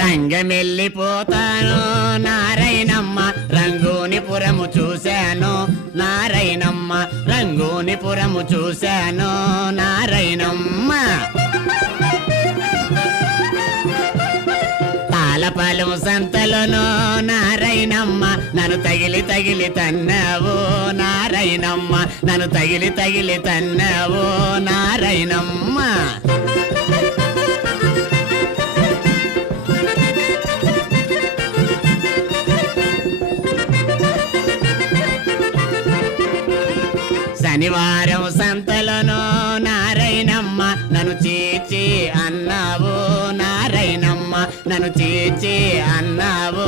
రంగమెల్లిపోతాను నారాయణమ్మ రంగూనిపురము చూశాను నారాయణమ్మ రంగూనిపురము చూశాను నారాయణమ్మ తాళపాలెం సంతలోను నారాయణమ్మ నన్ను తగిలి తగిలి తన్నావు నారాయణమ్మ నన్ను తగిలి తగిలి తన్నావు నారాయణమ్మ శనివారం సంతలోను నారాయణమ్మ నన్ను చీచి అన్నావు నారాయణమ్మ నన్ను చీచి అన్నావు